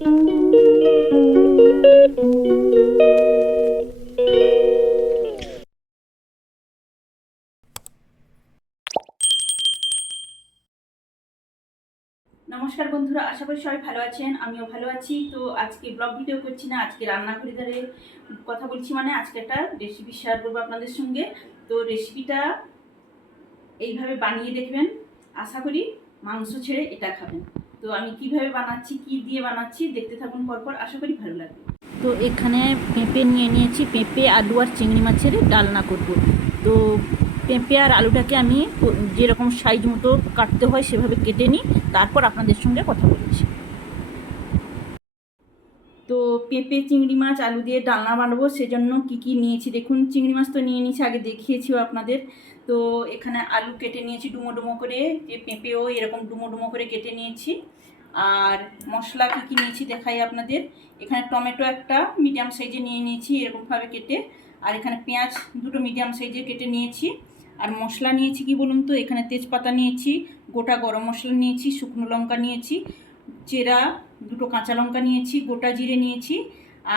নমস্কার বন্ধুরা, আশা করি সবাই ভালো আছেন, আমিও ভালো আছি। তো আজকে ব্লগ ভিডিও করছি না, আজকে রান্না করে ধরে কথা বলছি মানে আজকে একটা রেসিপি শেয়ার করব আপনাদের সঙ্গে। তো রেসিপিটা এইভাবে বানিয়ে দেখবেন, আশা করি মাংস ছেড়ে এটা খাবেন। তো আমি কীভাবে বানাচ্ছি, কি দিয়ে বানাচ্ছি দেখতে থাকুন পরপর, আশা করি ভালো লাগবে। তো এখানে পেঁপে নিয়ে নিয়েছি, পেঁপে, আলু আর চিংড়ি মাছের ডালনা করব। তো পেঁপে আর আলুটাকে আমি যেরকম সাইজ মতো কাটতে হয় সেভাবে কেটে নিই, তারপর আপনাদের সঙ্গে কথা বলছি। পেঁপে, চিংড়ি মাছ, আলু দিয়ে ডালনা বানাবো। সেজন্য কি কি নিয়েছি দেখুন, চিংড়ি মাছ তো নিয়ে নিয়েছি, আগে দেখিয়েছিও আপনাদের। তো এখানে আলু কেটে নিয়েছি ডুমো ডুমো করে পেঁপেও এরকম ডুমো ডুমো করে কেটে নিয়েছি। আর মশলা কী কী নিয়েছি দেখাই আপনাদের। এখানে টমেটো একটা মিডিয়াম সাইজে নিয়ে নিয়েছি এরকমভাবে কেটে। আর এখানে পেঁয়াজ দুটো মিডিয়াম সাইজে কেটে নিয়েছি। আর মশলা নিয়েছি কি বলুন তো? এখানে তেজপাতা নিয়েছি, গোটা গরম মশলা নিয়েছি, শুকনো লঙ্কা নিয়েছি, চেরা দুটো কাঁচা লঙ্কা নিয়েছি, গোটা জিরে নিয়েছি,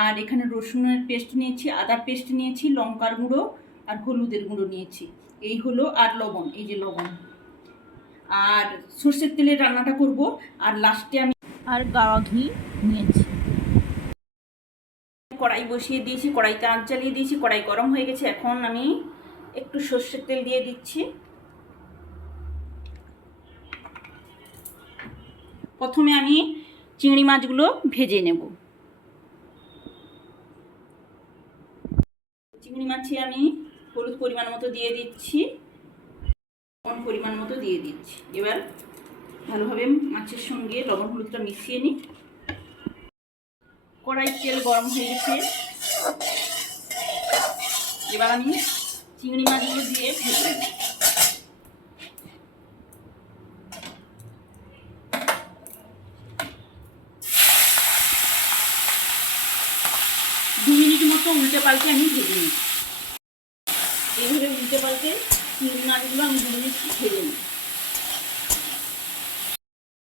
আর এখানে রসুনের পেস্ট নিয়েছি আদার পেস্ট নিয়েছি, লঙ্কার গুঁড়ো আর হলুদের গুঁড়ো নিয়েছি। এই হলো আর লবণ, এই যে লবণ। আর সর্ষের তেলে রান্নাটা করব, আর লাস্টে আমি আর গাওয়া ঘি নিয়েছি। কড়াই বসিয়ে দিয়েছি, কড়াইতে আঁচ জ্বালিয়ে দিয়েছি, কড়াই গরম হয়ে গেছে, এখন আমি একটু সর্ষের তেল দিয়ে দিচ্ছি। প্রথমে আমি চিংড়ি মাছগুলো ভেজে নেব। চিংড়ি মাছে আমি হলুদ পরিমাণ মতো দিয়ে দিচ্ছি। লবণ পরিমাণ মতো দিয়ে দিচ্ছি। এবার ভালোভাবে মাছের সঙ্গে লবণ হলুদটা মিশিয়ে নিই। কড়াই তেল গরম হয়ে গেছে। এবার আমি চিংড়ি মাছগুলো দিয়ে ভেজে নেব দু মতো উল্টে পাল্টে আমি ভেজে নিই। এইভাবে উল্টে পাল্টে চিংড়ি মাছগুলো আমি দু মিনিট ভেজে নিই।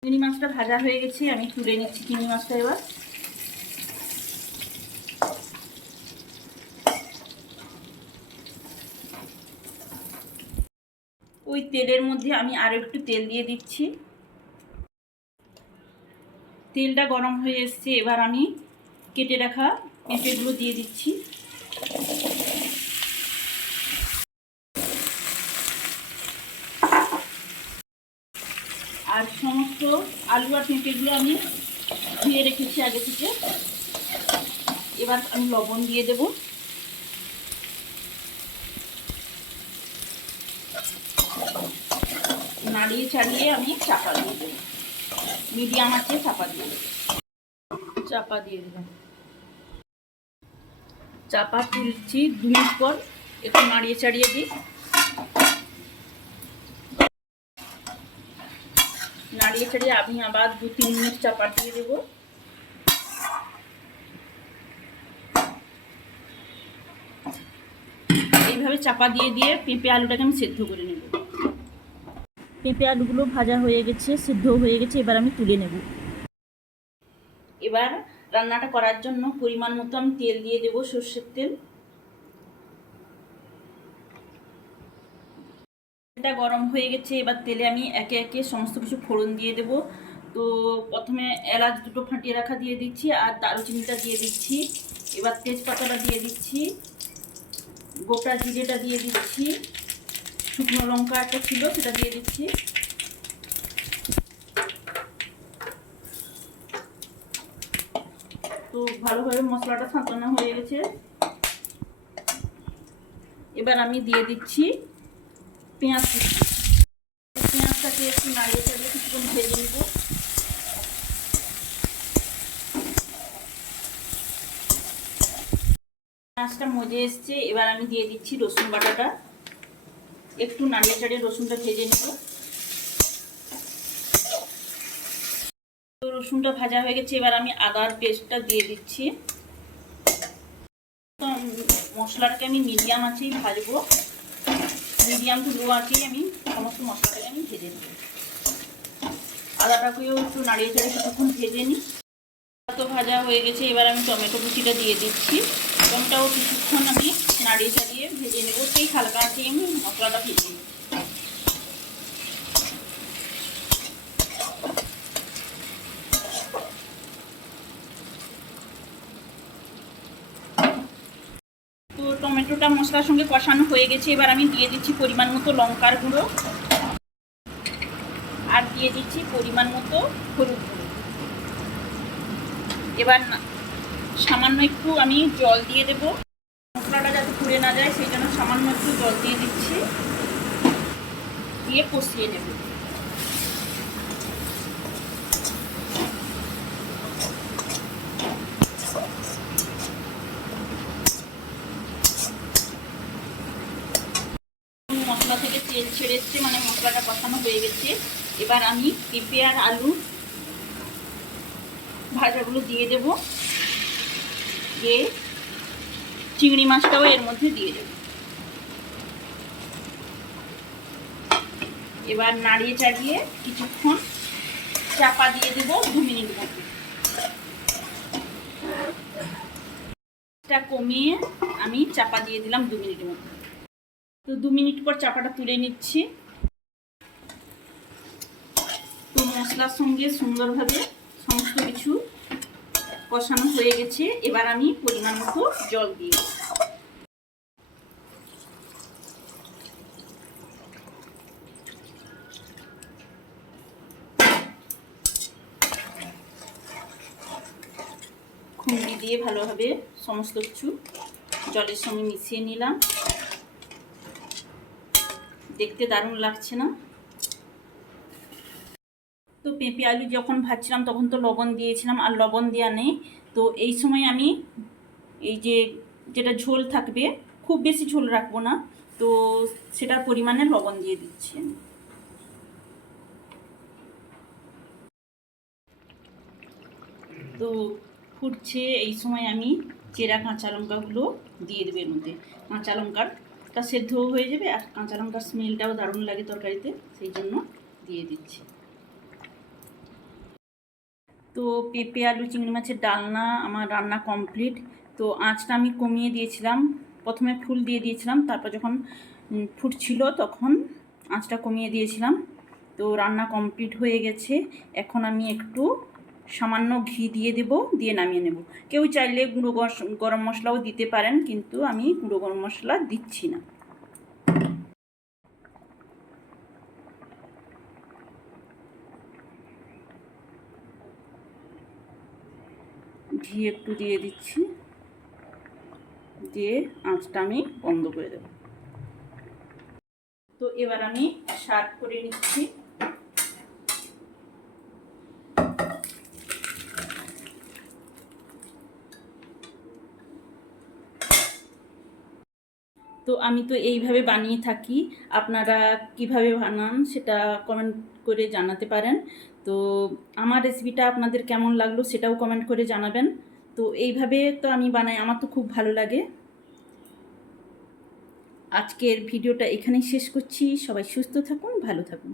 চিংড়ি মাছটা ভাজা হয়ে গেছে, আমি তুলে নিচ্ছি চিংড়ি মাছটা এবার। ওই তেলের মধ্যে আমি আরও একটু তেল দিয়ে দিচ্ছি। তেলটা গরম হয়ে এসছে, এবার আমি কেটে রাখা পেঁপেগুলো দিয়ে দিচ্ছি। আর সমস্ত আলু আর পেঁপেগুলো আমি ধুয়ে রেখেছি আগে থেকে। এবার আমি লবণ দিয়ে দেবো। নাড়িয়ে চাড়িয়ে আমি চাপা দিয়ে দেবো। মিডিয়াম আছে চাপা দিয়ে দেবো। চাপা দিয়ে দিলাম চাপা তুলছি দু মিনিট পর একটু নাড়িয়ে চাড়িয়ে দিই। নাড়িয়ে চাড়িয়ে আমি আবার দু তিন মিনিট চাপা দিয়ে দেবো। এইভাবে চাপা দিয়ে দিয়ে পেঁপে আলুটাকে আমি সেদ্ধ করে নেব। পেঁপে আলুগুলো ভাজা হয়ে গেছে, সিদ্ধ হয়ে গেছে, এবার আমি তুলে নেব। এবার রান্নাটা করার জন্য পরিমাণ মতো আমি তেল দিয়ে দেবো সর্ষের তেল। তেলটা গরম হয়ে গেছে, এবার তেলে আমি একে একে সমস্ত কিছু ফোড়ন দিয়ে দেব। তো প্রথমে এলাচ দুটো ফাটিয়ে রাখা দিয়ে দিচ্ছি আর দারুচিনিটা দিয়ে দিচ্ছি। এবার তেজপাতাটা দিয়ে দিচ্ছি, গোটা জিরেটা দিয়ে দিচ্ছি, শুকনো লঙ্কা একটা ছিল সেটা দিয়ে দিচ্ছি। ভালোভাবে মশলাটা সাঁতানো হয়ে গেছে। এবার আমি দিয়ে দিচ্ছি পেঁয়াজ পেঁয়াজটাকে একটু নাড়িয়ে চাড়িয়ে কিছুক্ষণ ভেজে নেব। পেঁয়াজটা মজে এসছে, এবার আমি দিয়ে দিচ্ছি রসুন বাটাটা। একটু নাড়িয়ে চাড়িয়ে রসুনটা ভেজে নেব। রসুনটা ভাজা হয়ে গেছে, এবার আমি আদার পেস্টটা দিয়ে দিচ্ছি। তো মশলাটাকে আমি মিডিয়াম আছেই ভাজবো। মিডিয়াম টু লো আছেই আমি সমস্ত মশলাটাকে আমি ভেজে নেব। আদাটাকেও একটু নাড়িয়ে চাড়িয়ে কিছুক্ষণ ভেজে নিই। তো ভাজা হয়ে গেছে, এবার আমি টমেটো কুচিটা দিয়ে দিচ্ছি। টমেটোও কিছুক্ষণ আমি নাড়িয়ে চাড়িয়ে ভেজে নেব, সেই হালকা আছে আমি মশলাটা ভেজে নেব তো টমেটোটা মশলার সঙ্গে কষানো হয়ে গেছে। এবার আমি দিয়ে দিচ্ছি পরিমাণ মতো লঙ্কার গুঁড়ো। আর দিয়ে দিচ্ছি পরিমাণ মতো হলুদ গুঁড়ো। এবার সামান্য একটু আমি জল দিয়ে দেব। মশলাটা যাতে পুড়ে না যায়, সেই জন্য সামান্য একটু জল দিয়ে দিচ্ছি। দিয়ে কষিয়ে নেব মশলা থেকে তেল ছেড়ে এসছে মানে মশলাটা কষানো হয়ে গেছে। এবার আমি পেঁপে আর আলু ভাজাগুলো দিয়ে দেব। দিয়ে চিংড়ি মাছটাও এর মধ্যে দিয়ে দেব। এবার নাড়িয়ে চাড়িয়ে কিছুক্ষণ চাপা দিয়ে দেব দু মিনিট মতো। কমিয়ে আমি চাপা দিয়ে দিলাম দু মিনিট মতো। তো দু মিনিট পর চাপাটা তুলে নিচ্ছি তো মশলার সঙ্গে সুন্দরভাবে সমস্ত কিছু কষানো হয়ে গেছে। এবার আমি পরিমাণ মতো জল দিয়ে। খুন্তি দিয়ে ভালোভাবে সমস্ত কিছু জলের সঙ্গে মিশিয়ে নিলাম। দেখতে দারুণ লাগছে না? তো পেঁপে আলু যখন ভাজছিলাম তখন তো লবণ দিয়েছিলাম, আর লবণ দেওয়া নেই। তো এই সময় আমি এই যে যেটা ঝোল থাকবে, খুব বেশি ঝোল রাখব না, তো সেটার পরিমাণে লবণ দিয়ে দিচ্ছি তো ফুটছে এই সময় আমি চেরা কাঁচা লঙ্কাগুলো দিয়ে দেবে এর মধ্যে। কাঁচা লঙ্কাটা সেদ্ধ হয়ে যাবে, আর কাঁচা লঙ্কার স্মেলটাও দারুণ লাগে তরকারিতে, সেই জন্য দিয়ে দিচ্ছি। তো পেঁপে, আলু, চিংড়ি মাছের ডালনা আমার রান্না কমপ্লিট। তো আঁচটা আমি কমিয়ে দিয়েছিলাম, প্রথমে ফুল দিয়ে দিয়েছিলাম, তারপর যখন ফুটছিল তখন আঁচটা কমিয়ে দিয়েছিলাম। তো রান্না কমপ্লিট হয়ে গেছে। এখন আমি একটু সামান্য ঘি দিয়ে দেব, দিয়ে নামিয়ে নেব। কেউ চাইলে গুঁড়ো গরম মশলাও দিতে পারেন, কিন্তু আমি গুঁড়ো গরম মশলা দিচ্ছি না। ঘি একটু দিয়ে দিচ্ছি। দিয়ে আঁচটা আমি বন্ধ করে দেব। তো এবার আমি সার্ভ করে নিচ্ছি। তো আমি তো এইভাবে বানিয়ে থাকি। আপনারা কীভাবে বানান সেটা কমেন্ট করে জানাতে পারেন। তো আমার রেসিপিটা আপনাদের কেমন লাগল সেটাও কমেন্ট করে জানাবেন। তো এইভাবে তো আমি বানাই, আমার তো খুব ভালো লাগে। আজকের ভিডিওটা এখানেই শেষ করছি। সবাই সুস্থ থাকুন, ভালো থাকুন।